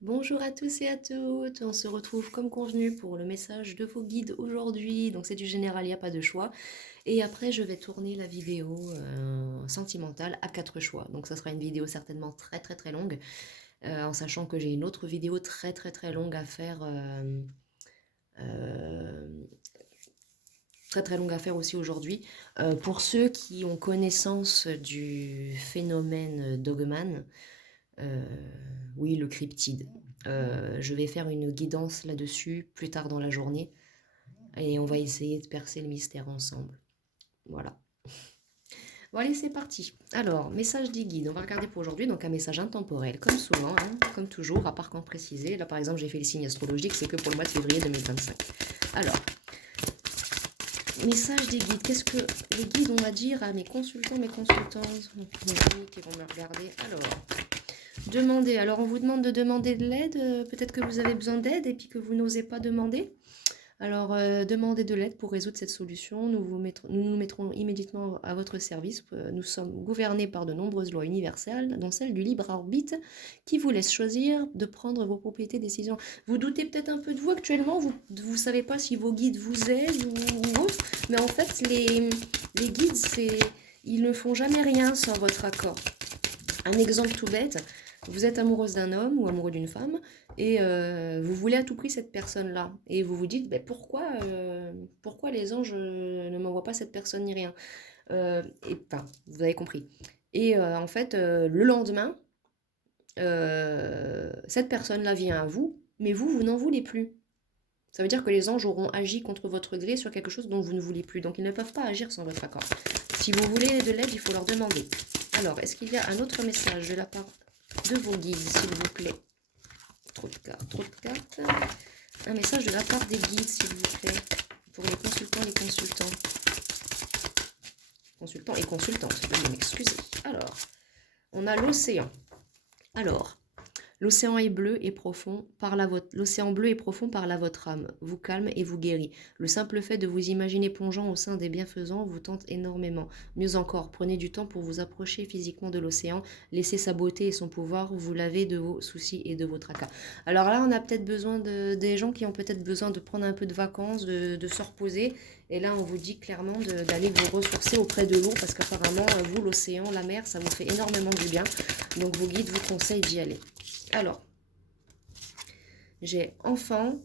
Bonjour à tous et à toutes, on se retrouve comme convenu pour le message de vos guides aujourd'hui. Donc c'est du général, il n'y a pas de choix. Et après je vais tourner la vidéo sentimentale à 4 choix. Donc ça sera une vidéo certainement très très très longue, en sachant que j'ai une autre vidéo très très très longue à faire, euh, très très longue à faire aussi aujourd'hui. Pour ceux qui ont connaissance du phénomène Dogman, euh, oui, le cryptide. Je vais faire une guidance là-dessus plus tard dans la journée et on va essayer de percer le mystère ensemble. Voilà. Bon allez, c'est parti. Alors, message des guides, on va regarder pour aujourd'hui, donc un message intemporel, comme souvent, hein, comme toujours, à part quand précisé. Là, par exemple, j'ai fait les signes astrologiques, c'est que pour le mois de février 2025. Alors, message des guides, qu'est-ce que les guides ont à dire à mes consultants, mes consultantes, mes amis qui vont me regarder. Alors, demandez. Alors, on vous demande de demander de l'aide. Peut-être que vous avez besoin d'aide et puis que vous n'osez pas demander. Alors, demandez de l'aide pour résoudre cette solution. Nous nous mettrons immédiatement à votre service. Nous sommes gouvernés par de nombreuses lois universelles, dont celle du libre arbitre, qui vous laisse choisir de prendre vos propriétés décisions. Vous doutez peut-être un peu de vous actuellement. Vous savez pas si vos guides vous aident ou autre. Mais en fait, les guides, ils ne font jamais rien sans votre accord. Un exemple tout bête, vous êtes amoureuse d'un homme ou amoureux d'une femme et vous voulez à tout prix cette personne-là. Et vous vous dites, ben, pourquoi les anges ne m'envoient pas cette personne ni rien. Enfin, vous avez compris. Et en fait, le lendemain, cette personne-là vient à vous, mais vous n'en voulez plus. Ça veut dire que les anges auront agi contre votre gré sur quelque chose dont vous ne voulez plus. Donc ils ne peuvent pas agir sans votre accord. Si vous voulez de l'aide, il faut leur demander. Alors, est-ce qu'il y a un autre message de la part de vos guides, s'il vous plaît? Trop de cartes, trop de cartes. Un message de la part des guides, s'il vous plaît, pour les consultants, les consultants. Consultants et consultantes, veuillez m'excuser. Alors, on a l'océan. Alors, l'océan est bleu et profond, l'océan bleu et profond parle à votre âme, vous calme et vous guérit. Le simple fait de vous imaginer plongeant au sein des bienfaisants vous tente énormément. Mieux encore, prenez du temps pour vous approcher physiquement de l'océan, laissez sa beauté et son pouvoir vous laver de vos soucis et de vos tracas. Alors là, on a peut-être besoin des gens qui ont peut-être besoin de prendre un peu de vacances, de se reposer. Et là, on vous dit clairement d'aller vous ressourcer auprès de l'eau parce qu'apparemment, vous, l'océan, la mer, ça vous fait énormément du bien. Donc vos guides vous conseillent d'y aller. Alors, j'ai enfants.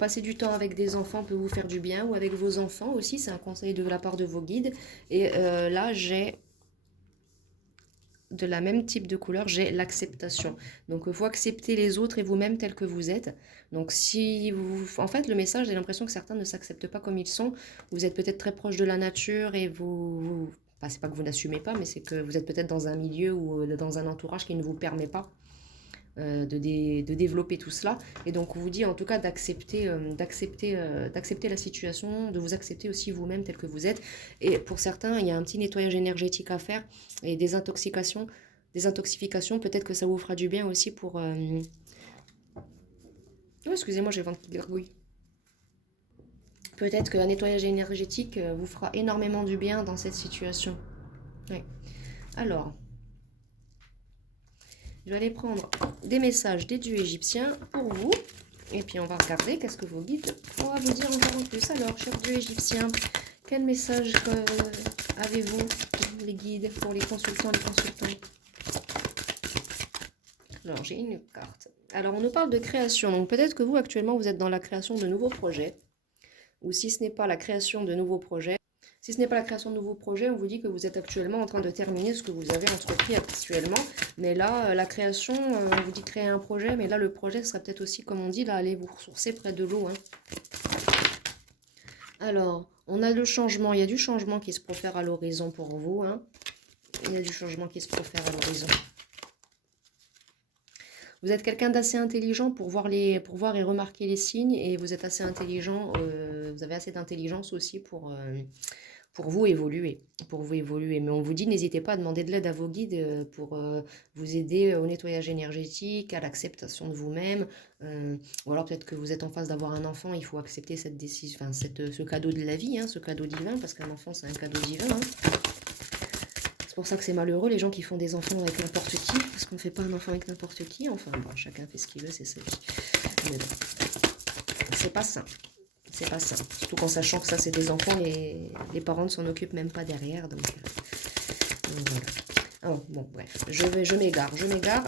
Passer du temps avec des enfants peut vous faire du bien, ou avec vos enfants aussi, c'est un conseil de la part de vos guides. Et là, j'ai de la même type de couleur, j'ai l'acceptation. Donc, il faut accepter les autres et vous-même tel que vous êtes. Donc, si vous... En fait, le message, j'ai l'impression que certains ne s'acceptent pas comme ils sont. Vous êtes peut-être très proche de la nature et Enfin, c'est pas que vous n'assumez pas, mais c'est que vous êtes peut-être dans un milieu ou dans un entourage qui ne vous permet pas de développer tout cela. Et donc on vous dit en tout cas d'accepter la situation, de vous accepter aussi vous-même tel que vous êtes. Et pour certains, il y a un petit nettoyage énergétique à faire et des intoxications, peut-être que ça vous fera du bien aussi pour... Oh, excusez-moi, j'ai le ventre qui gargouille. Peut-être qu'un nettoyage énergétique vous fera énormément du bien dans cette situation. Ouais. Alors, je vais aller prendre des messages des dieux égyptiens pour vous. Et puis on va regarder qu'est-ce que vos guides vont vous dire encore en plus. Alors, chers dieux égyptiens, quel message avez-vous, les guides, pour les consultants, les consultants? Alors, j'ai une carte. Alors, on nous parle de création. Donc, peut-être que vous, actuellement, vous êtes dans la création de nouveaux projets. Ou si ce n'est pas la création de nouveaux projets, si ce n'est pas la création de nouveaux projets, on vous dit que vous êtes actuellement en train de terminer ce que vous avez entrepris actuellement. Mais là, la création, on vous dit créer un projet, mais là, le projet serait peut-être aussi, comme on dit, là, aller vous ressourcer près de l'eau. Hein. Alors, on a le changement. Il y a du changement qui se profère à l'horizon pour vous. Hein. Il y a du changement qui se profère à l'horizon. Vous êtes quelqu'un d'assez intelligent pour voir et remarquer les signes. Et vous êtes assez intelligent, vous avez assez d'intelligence aussi pour vous évoluer. Mais on vous dit, n'hésitez pas à demander de l'aide à vos guides pour vous aider au nettoyage énergétique, à l'acceptation de vous-même. Ou alors peut-être que vous êtes en phase d'avoir un enfant, il faut accepter cette décision, enfin, ce cadeau de la vie, hein, ce cadeau divin, parce qu'un enfant c'est un cadeau divin. Hein. C'est pour ça que c'est malheureux, les gens qui font des enfants avec n'importe qui, parce qu'on ne fait pas un enfant avec n'importe qui. Enfin, bon, chacun fait ce qu'il veut, c'est sa vie. Mais bon, c'est pas sain. C'est pas sain. Surtout qu'en sachant que ça, c'est des enfants, les parents ne s'en occupent même pas derrière. Donc voilà. Oh, bon, bref, je m'égare.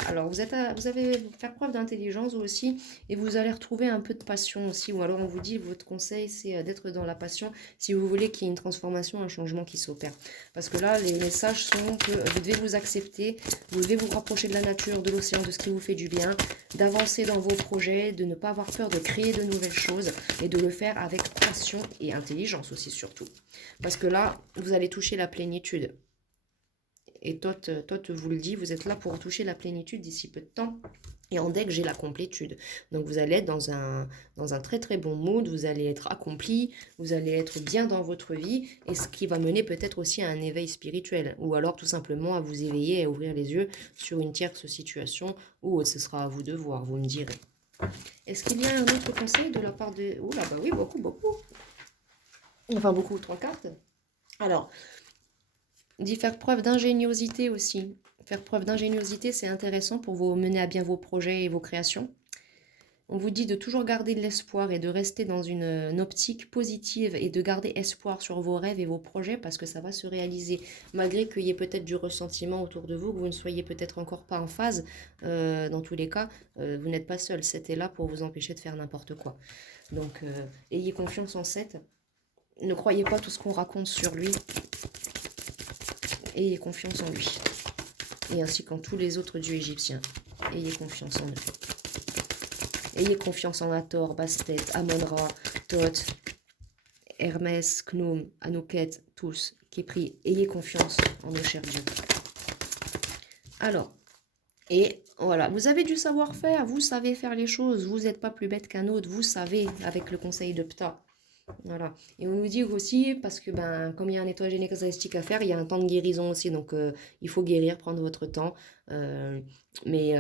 Alors, vous avez faire preuve d'intelligence aussi, et vous allez retrouver un peu de passion aussi. Ou alors, on vous dit, votre conseil, c'est d'être dans la passion si vous voulez qu'il y ait une transformation, un changement qui s'opère. Parce que là, les messages sont que vous devez vous accepter, vous devez vous rapprocher de la nature, de l'océan, de ce qui vous fait du bien, d'avancer dans vos projets, de ne pas avoir peur de créer de nouvelles choses, et de le faire avec passion et intelligence aussi, surtout. Parce que là, vous allez toucher la plénitude. Et Thoth vous le dit, vous êtes là pour toucher la plénitude d'ici peu de temps. Et en deck, j'ai la complétude. Donc vous allez être dans un très très bon mood, vous allez être accompli, vous allez être bien dans votre vie, et ce qui va mener peut-être aussi à un éveil spirituel, ou alors tout simplement à vous éveiller et à ouvrir les yeux sur une tierce situation, ou ce sera à vous de voir, vous me direz. Est-ce qu'il y a un autre conseil de la part de... Oula, bah oui, beaucoup. Enfin, beaucoup, 3 cartes. Alors... dit faire preuve d'ingéniosité aussi. Faire preuve d'ingéniosité, c'est intéressant pour vous mener à bien vos projets et vos créations. On vous dit de toujours garder de l'espoir et de rester dans une optique positive et de garder espoir sur vos rêves et vos projets parce que ça va se réaliser. Malgré qu'il y ait peut-être du ressentiment autour de vous, que vous ne soyez peut-être encore pas en phase, dans tous les cas, vous n'êtes pas seul. C'était là pour vous empêcher de faire n'importe quoi. Donc, ayez confiance en cette. Ne croyez pas tout ce qu'on raconte sur lui. Ayez confiance en lui. Et ainsi qu'en tous les autres dieux égyptiens. Ayez confiance en eux. Ayez confiance en Hathor, Bastet, Amon-Ra, Thoth, Hermès, Khnum, Anouket, tous, Képri. Ayez confiance en nos chers dieux. Alors, et voilà, vous avez du savoir-faire, vous savez faire les choses, vous n'êtes pas plus bête qu'un autre, vous savez, avec le conseil de Ptah. Voilà. Et on nous dit aussi, parce que comme il y a un nettoyage énergétique à faire, il y a un temps de guérison aussi. Donc il faut guérir, prendre votre temps. Mais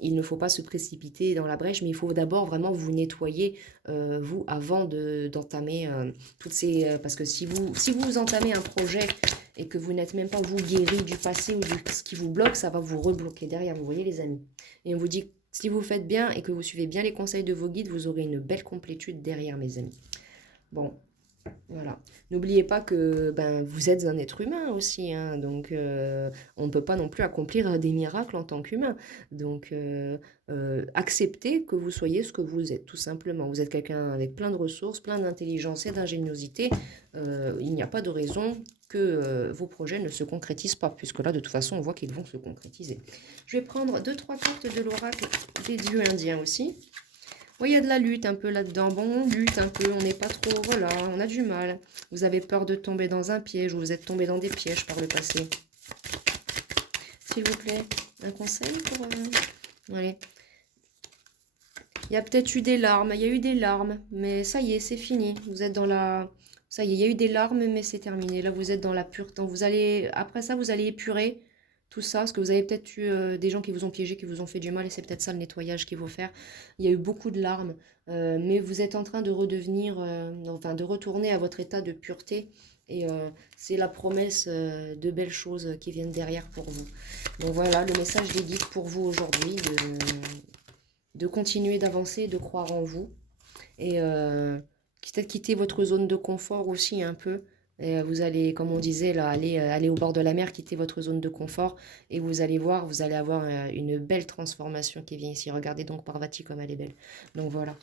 il ne faut pas se précipiter dans la brèche, mais il faut d'abord vraiment vous nettoyer, vous, avant d'entamer toutes ces... parce que si vous entamez un projet et que vous n'êtes même pas, vous, guéri du passé ou de ce qui vous bloque, ça va vous rebloquer derrière, vous voyez les amis. Et on vous dit... si vous faites bien et que vous suivez bien les conseils de vos guides, vous aurez une belle complétude derrière, mes amis. Bon, voilà. N'oubliez pas que vous êtes un être humain aussi, hein, donc on ne peut pas non plus accomplir des miracles en tant qu'humain. Donc acceptez que vous soyez ce que vous êtes, tout simplement. Vous êtes quelqu'un avec plein de ressources, plein d'intelligence et d'ingéniosité. Il n'y a pas de raison que vos projets ne se concrétisent pas, puisque là, de toute façon, on voit qu'ils vont se concrétiser. Je vais prendre 2-3 cartes de l'oracle des dieux indiens aussi. Oui, il y a de la lutte un peu là-dedans. Bon, on lutte un peu, on n'est pas trop... Voilà, on a du mal. Vous avez peur de tomber dans un piège ou vous êtes tombé dans des pièges par le passé. S'il vous plaît, un conseil pour... Allez. Il y a peut-être eu des larmes, il y a eu des larmes, mais ça y est, c'est fini. Vous êtes dans la... Ça y est, il y a eu des larmes, mais c'est terminé. Là, vous êtes dans la pureté. Vous allez... Après ça, vous allez épurer tout ça, parce que vous avez peut-être eu des gens qui vous ont piégé, qui vous ont fait du mal, et c'est peut-être ça le nettoyage qu'il faut faire. Il y a eu beaucoup de larmes, mais vous êtes en train de redevenir, enfin de retourner à votre état de pureté, et c'est la promesse de belles choses qui viennent derrière pour vous. Donc voilà, le message des guides pour vous aujourd'hui, de continuer d'avancer, de croire en vous, et peut-être quitter votre zone de confort aussi un peu. Et vous allez, comme on disait, là, aller au bord de la mer, quitter votre zone de confort, et vous allez voir, vous allez avoir une belle transformation qui vient ici. Regardez donc Parvati comme elle est belle. Donc voilà.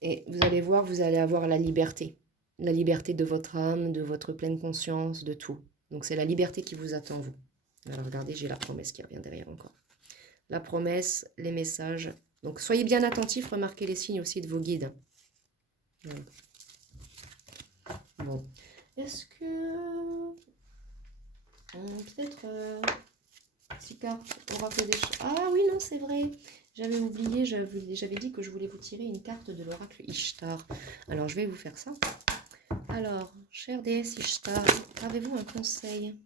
Et vous allez voir, vous allez avoir la liberté de votre âme, de votre pleine conscience, de tout. Donc c'est la liberté qui vous attend, vous. Alors regardez, j'ai la promesse qui revient derrière encore. La promesse, les messages. Donc soyez bien attentifs, remarquez les signes aussi de vos guides. Voilà. Bon, est-ce que peut-être 6 cartes oracle des... Ah oui, non, c'est vrai. J'avais oublié, j'avais dit que je voulais vous tirer une carte de l'oracle Ishtar. Alors, je vais vous faire ça. Alors, chère déesse Ishtar, avez-vous un conseil?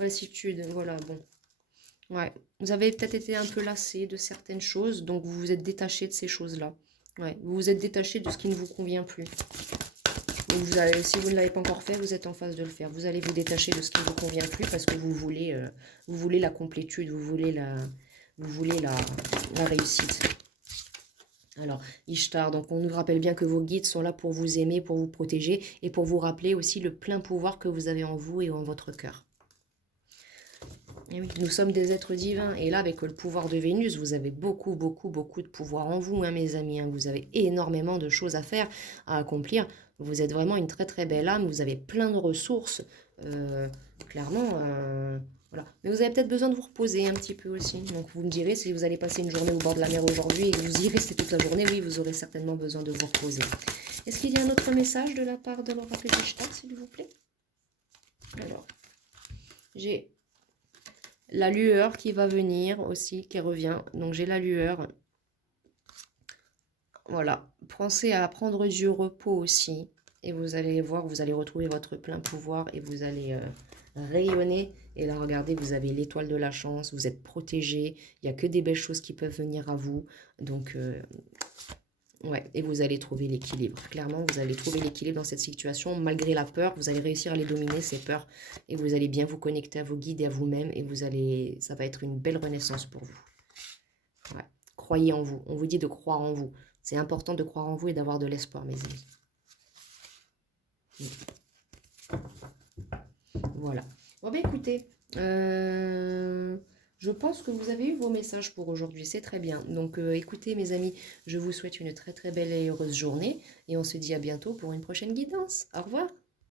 Lassitude, voilà, bon. Ouais, vous avez peut-être été un peu lassé de certaines choses, donc vous vous êtes détaché de ces choses-là. Ouais, vous vous êtes détaché de ce qui ne vous convient plus. Si vous ne l'avez pas encore fait, vous êtes en phase de le faire. Vous allez vous détacher de ce qui ne vous convient plus parce que vous voulez la complétude, vous voulez la réussite. Alors, Ishtar, donc on nous rappelle bien que vos guides sont là pour vous aimer, pour vous protéger et pour vous rappeler aussi le plein pouvoir que vous avez en vous et en votre cœur. Et oui, nous sommes des êtres divins et là, avec le pouvoir de Vénus, vous avez beaucoup, beaucoup, beaucoup de pouvoir en vous, hein, mes amis. Hein. Vous avez énormément de choses à faire, à accomplir. Vous êtes vraiment une très, très belle âme. Vous avez plein de ressources, clairement. Voilà. Mais vous avez peut-être besoin de vous reposer un petit peu aussi. Donc, vous me direz, si vous allez passer une journée au bord de la mer aujourd'hui et que vous y restez toute la journée, oui, vous aurez certainement besoin de vous reposer. Est-ce qu'il y a un autre message de la part de l'oracle d'Ishtar, s'il vous plaît? Alors, j'ai la lueur qui va venir aussi, qui revient. Donc j'ai la lueur. Voilà. Pensez à prendre du repos aussi. Et vous allez voir, vous allez retrouver votre plein pouvoir et vous allez rayonner. Et là, regardez, vous avez l'étoile de la chance, vous êtes protégé. Il n'y a que des belles choses qui peuvent venir à vous. Donc, ouais, et vous allez trouver l'équilibre. Clairement, vous allez trouver l'équilibre dans cette situation. Malgré la peur, vous allez réussir à les dominer, ces peurs. Et vous allez bien vous connecter à vos guides et à vous-même. Et ça va être une belle renaissance pour vous. Ouais. Croyez en vous. On vous dit de croire en vous. C'est important de croire en vous et d'avoir de l'espoir, mes amis. Voilà. Bon, ben écoutez, je pense que vous avez eu vos messages pour aujourd'hui, c'est très bien. Donc écoutez mes amis, je vous souhaite une très très belle et heureuse journée et on se dit à bientôt pour une prochaine guidance. Au revoir.